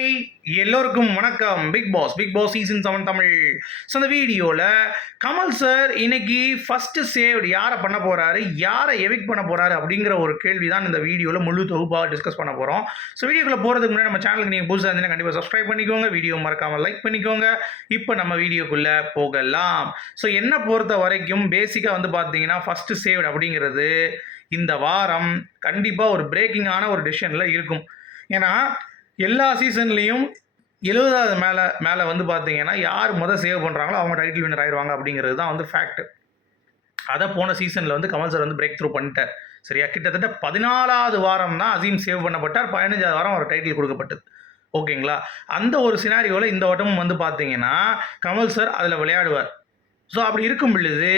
Hi எல்லோருக்கும் வணக்கம். Big boss season 7 Tamil. So அந்த வீடியோவில் கமல் சார் இன்னைக்கு ஃபஸ்ட்டு சேவ் யாரை பண்ண போகிறாரு, யாரை எவிக்ட் பண்ண போகிறாரு அப்படிங்கிற ஒரு கேள்வி தான் இந்த வீடியோவில் முழு தொகுப்பாக டிஸ்கஸ் பண்ண போகிறோம். ஸோ வீடியோக்குள்ளே போகிறதுக்கு முன்னாடி நம்ம சேனலுக்கு நீங்கள் புதுசாக இருந்தீங்கன்னா கண்டிப்பாக சப்ஸ்கிரைப் பண்ணிக்கோங்க, வீடியோ மறக்காமல் லைக் பண்ணிக்கோங்க. இப்போ நம்ம வீடியோக்குள்ளே போகலாம். ஸோ என்னை பொறுத்த வரைக்கும் பேசிக்காக வந்து பார்த்தீங்கன்னா ஃபஸ்ட்டு சேவ் அப்படிங்கிறது இந்த வாரம் கண்டிப்பாக ஒரு பிரேக்கிங்கான ஒரு டிசிஷனில் இருக்கும். ஏன்னா எல்லா சீசன்லேயும் 70வது மேலே வந்து பார்த்தீங்கன்னா யார் சேவ் பண்ணுறாங்களோ அவங்க டைட்டில் வின்னர் ஆயிடுவாங்க அப்படிங்கிறது தான் வந்து ஃபேக்ட். அதை போன சீசனில் வந்து கமல் சார் வந்து பிரேக் த்ரூ பண்ணிட்டார். சரியா, கிட்டத்தட்ட 14வது வாரம் தான் அசீம் சேவ் பண்ணப்பட்டார், 15வது வாரம் அவர் டைட்டில் கொடுக்கப்பட்டது. ஓகேங்களா, அந்த ஒரு சினாரியோவில் இந்த வட்டமும் வந்து பார்த்தீங்கன்னா கமல் சார் அதில் விளையாடுவார். ஸோ அப்படி இருக்கும் பொழுது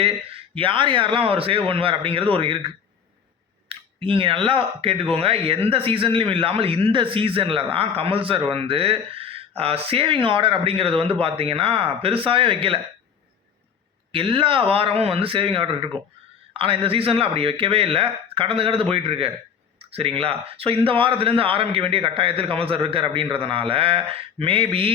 யாரெல்லாம் அவர் சேவ் பண்ணுவார் அப்படிங்கிறது ஒரு இருக்குது. நீங்கள் நல்லா கேட்டுக்கோங்க, எந்த சீசன்லையும் இல்லாமல் இந்த சீசனில் தான் கமல் சார் வந்து சேவிங் ஆர்டர் அப்படிங்கிறது வந்து பார்த்தீங்கன்னா பெருசாகவே வைக்கலை. எல்லா வாரமும் வந்து சேவிங் ஆர்டர் இருக்கும். ஆனால் இந்த சீசனில் அப்படி வைக்கவே இல்லை, கடந்து போயிட்டுருக்காரு. சரிங்களா, ஸோ இந்த வாரத்துலேருந்து ஆரம்பிக்க வேண்டிய கட்டாயத்தில் கமல் சார் இருக்கார். அப்படின்றதுனால மேபி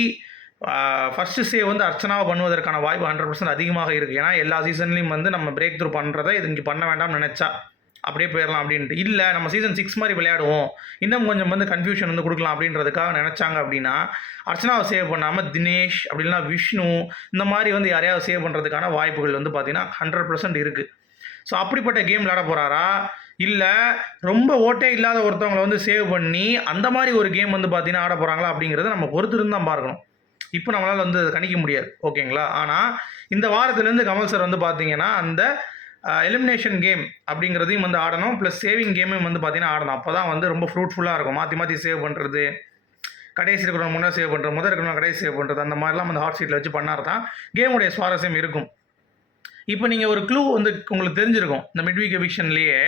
ஃபஸ்ட்டு சேவ் வந்து அர்ச்சனாவை பண்ணுவதற்கான வாய்ப்பு 100% அதிகமாக இருக்குது. ஏன்னா எல்லா சீசன்லேயும் வந்து நம்ம பிரேக் த்ரூ பண்ணுறதை இது இங்கே பண்ண வேண்டாம்னு நினச்சா அப்படியே போயிடலாம் அப்படின்ட்டு. இல்லை நம்ம சீசன் 6 மாதிரி விளையாடுவோம், இன்னும் கொஞ்சம் வந்து கன்ஃபியூஷன் வந்து கொடுக்கலாம் அப்படின்றதுக்காக நினச்சாங்க அப்படின்னா அர்ச்சனாவை சேவ் பண்ணாமல் தினேஷ் அப்படின்னா விஷ்ணு இந்த மாதிரி வந்து யாரையாவது சேவ் பண்ணுறதுக்கான வாய்ப்புகள் வந்து பார்த்திங்கன்னா 100% இருக்குது. ஸோ அப்படிப்பட்ட கேம் விளையாட போகிறாரா, இல்லை ரொம்ப ஓட்டே இல்லாத ஒருத்தவங்களை வந்து சேவ் பண்ணி அந்த மாதிரி ஒரு கேம் வந்து பார்த்திங்கன்னா ஆட போகிறாங்களா அப்படிங்கிறத நம்ம பொறுத்திருந்து தான் பார்க்கணும். இப்போ நம்மளால் வந்து கணிக்க முடியாது. ஓகேங்களா, ஆனால் இந்த வாரத்துலேருந்து கமல் சார் வந்து பார்த்திங்கன்னா அந்த எலிமினேஷன் கேம் அப்படிங்கிறதையும் வந்து ஆடணும், ப்ளஸ் சேவிங் கேமையும் வந்து பார்த்தீங்கன்னா ஆடணும். அப்போ தான் வந்து ரொம்ப ஃப்ரூட்ஃபுல்லாக இருக்கும். மாற்றி சேவ் பண்ணுறது, கடைசி இருக்கிறவங்க முன்னாடி சேவ் பண்ணுறது, முதல் இருக்கிறவங்க கடைசி சேவ் பண்ணுறது, அந்த மாதிரிலாம் வந்து ஹாட் சீட்டில் வச்சு பண்ணார் தான் கேமுடைய சுவாரஸ்யம் இருக்கும். இப்போ நீங்கள் ஒரு க்ளூ வந்து உங்களுக்கு தெரிஞ்சிருக்கும். இந்த மிட்வீக் எவிக்ஷன்லேயே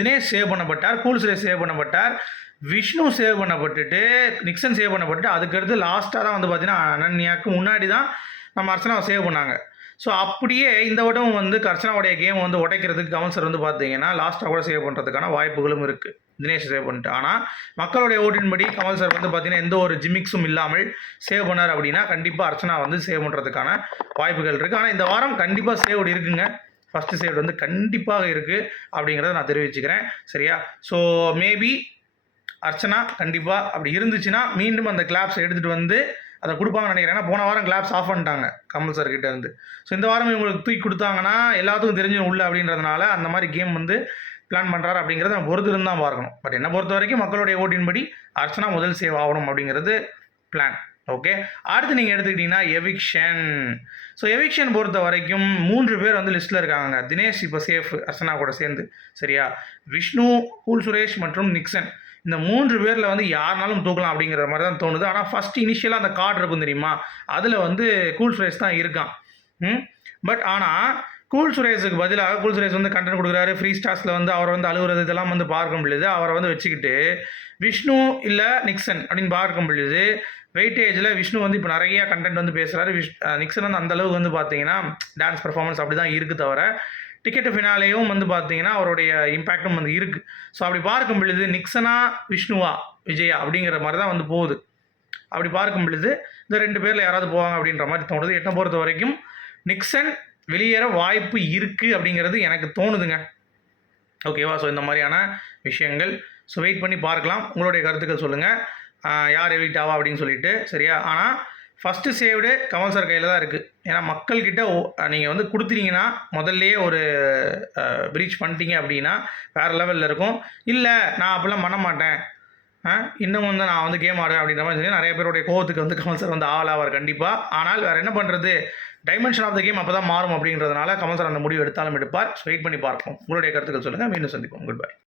தினேஷ் சேவ் பண்ணப்பட்டார், கூல் சுரேஷ் சேவ் பண்ணப்பட்டார், விஷ்ணு சேவ் பண்ணப்பட்டுட்டு, நிக்சன் சேவ் பண்ணப்பட்டு, அதுக்கடுத்து லாஸ்ட்டாக தான் வந்து பார்த்தீங்கன்னா அனன்யாவுக்கு முன்னாடி தான் நம்ம அர்ச்சனாவை சேவ் பண்ணாங்க. ஸோ அப்படியே இந்த வட்டமும் வந்து அர்ச்சனாவுடைய கேம் வந்து உடைக்கிறதுக்கு கமல் சார் வந்து பார்த்தீங்கன்னா லாஸ்ட்டாக கூட சேவ் பண்ணுறதுக்கான வாய்ப்புகளும் இருக்குது. தினேஷ் சேவ் பண்ணிட்டு, ஆனால் மக்களுடைய ஓட்டின்படி கமல் சார் வந்து பார்த்தீங்கன்னா எந்த ஒரு ஜிமிக்ஸும் இல்லாமல் சேவ் பண்ணார் அப்படின்னா கண்டிப்பாக அர்ச்சனா வந்து சேவ் பண்ணுறதுக்கான வாய்ப்புகள் இருக்குது. ஆனால் இந்த வாரம் கண்டிப்பாக சேவ்டு இருக்குங்க. ஃபஸ்ட்டு சேவ்டு வந்து கண்டிப்பாக இருக்குது அப்படிங்கிறத நான் தெரிவிச்சுக்கிறேன். சரியா, ஸோ மேபி அர்ச்சனா கண்டிப்பாக அப்படி இருந்துச்சுன்னா மீண்டும் அந்த கிளாப்ஸ் எடுத்துகிட்டு வந்து அதை கொடுப்பாங்கன்னு நினைக்கிறேன். ஏன்னா போன வாரம் கிளாப்ஸ் ஆஃப் பண்ணிட்டாங்க கமல் சார் கிட்டே இருந்து. ஸோ இந்த வாரம் இவங்களுக்கு தூக்கி கொடுத்தாங்கன்னா எல்லாத்துக்கும் தெரிஞ்சிடும் உள்ள அப்படின்றதுனால அந்த மாதிரி கேம் வந்து பிளான் பண்ணுறாரு அப்படிங்கிறத நம்ம பொறுத்திருந்து தான் பார்க்கணும். பட் என்னை பொறுத்த வரைக்கும் மக்களுடைய ஓட்டின்படி அர்ச்சனா முதல் சேவ் ஆகணும் அப்படிங்கிறது பிளான். ஓகே, அடுத்து நீங்கள் எடுத்துக்கிட்டிங்கன்னா எவிக்ஷன். ஸோ எவிக்ஷன் பொறுத்த வரைக்கும் 3 பேர் வந்து லிஸ்ட்டில் இருக்காங்க. தினேஷ் இப்போ சேஃப் அர்ச்சனா கூட சேர்ந்து. சரியா, விஷ்ணு, கூல் சுரேஷ் மற்றும் நிக்சன், இந்த 3 பேரில் வந்து யாருனாலும் தூக்கலாம் அப்படிங்கிற மாதிரி தான் தோணுது. ஆனால் ஃபஸ்ட்டு இனிஷியலாக அந்த கார்டு இருக்கும் தெரியுமா, அதில் வந்து கூல் சுரேஷ் தான் இருக்கான். பட் ஆனால் கூல் சுரேஷுக்கு பதிலாக கூல் சுரேஷ் வந்து கண்டென்ட் கொடுக்குறாரு, ஃப்ரீ ஸ்டார்ஸில் வந்து அவர் வந்து அழுகுறது இதெல்லாம் வந்து பார்க்கும் பொழுது அவரை வந்து வச்சுக்கிட்டு விஷ்ணு இல்லை நிக்சன் அப்படின்னு பார்க்கும் பொழுது வெயிட்டேஜில் விஷ்ணு வந்து இப்போ நிறைய கண்டென்ட் வந்து பேசுகிறாரு. நிக்சன் வந்து அந்தளவுக்கு வந்து பார்த்தீங்கன்னா டான்ஸ் பர்ஃபார்மன்ஸ் அப்படி தான் இருக்குது தவிர டிக்கெட்டு ஃபினாலேயும் வந்து பார்த்தீங்கன்னா அவருடைய இம்பேக்டும் வந்து இருக்குது. ஸோ அப்படி பார்க்கும் பொழுது நிக்சனா விஷ்ணுவா விஜயா அப்படிங்கிற மாதிரி தான் வந்து போகுது. அப்படி பார்க்கும் பொழுது இந்த 2 பேரில் யாராவது போவாங்க அப்படின்ற மாதிரி தோணுது. என்னை பொறுத்த வரைக்கும் நிக்சன் வெளியேற வாய்ப்பு இருக்குது அப்படிங்கிறது எனக்கு தோணுதுங்க. ஓகேவா, ஸோ இந்த மாதிரியான விஷயங்கள். ஸோ வெயிட் பண்ணி பார்க்கலாம். உங்களுடைய கருத்துக்கள் சொல்லுங்கள், யார் எவிக்ட் ஆவா அப்படின்னு சொல்லிட்டு. சரியா, ஆனால் ஃபஸ்ட்டு சேவ்டு கமல் சார் கையில் தான் இருக்குது. ஏன்னா மக்கள்கிட்ட நீங்கள் வந்து கொடுத்துட்டீங்கன்னா முதல்லையே ஒரு ப்ரீச் பண்ணிட்டீங்க அப்படின்னா வேறு லெவலில் இருக்கும். இல்லை நான் அப்படிலாம் பண்ண மாட்டேன், இன்னும் வந்து நான் வந்து கேம் ஆடுவேன் அப்படின்ற மாதிரி சொல்லி நிறைய பேருடைய கோவத்துக்கு வந்து கமல் சார் வந்து ஆளாவார் கண்டிப்பாக. ஆனால் வேறு என்ன பண்ணுறது, டைமென்ஷன் ஆஃப் த கேம் அப்போ தான் மாறும் அப்படின்றதுனால கமல் சார் அந்த முடிவு எடுத்தாலும் எடுப்பார். ஸோ வெயிட் பண்ணி பார்ப்போம். உங்களுடைய கருத்துக்கள் சொல்லுங்கள். மீண்டும் சந்திப்போம். Good bye.